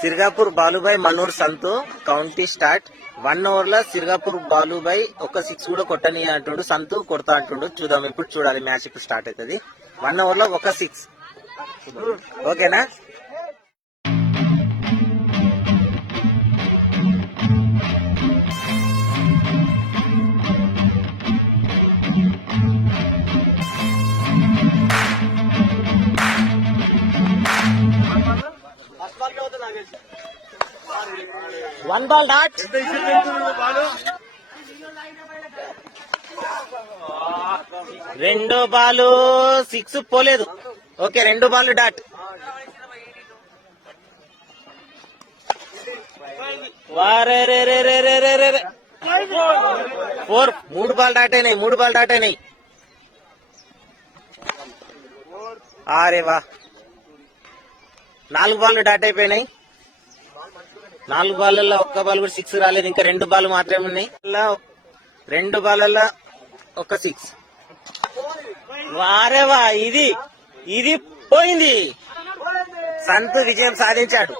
సిర్గాపూర్ బాలుబాయ్ మనూర్ సంతు county start. 1 over లో సిర్గాపూర్ బాలుబాయ్ ఒక 6 కూడా కొట్టని అంటుండు. సంతు కొడతా అంటుండు. చూద్దాం, ఇప్పుడు చూడాలి. మ్యాచ్ ఇప్పుడు స్టార్ట్ అవుతుంది. 1 over లో ఒక 6. ఓకేనా? One ball dot. రెండో బాల్ 6 పోలేదు. Okay, 2 ball dot. వారే 4. 3 బాల్ డాట్ అయినాయి. 3 బాల్ డాట్ అయినాయి. అరే వా, 4 బాల్ డాట్ అయిపోయినాయి. 4 బాల్లో ఒక్క బాల్ కూడా 6 రాలేదు. ఇంకా 2 బాల్ మాత్రమే ఉన్నాయి. 2 బాల్లో ఒక 6. వారేవా, ఇది పోయింది. సంతు విజయం సాధించాడు.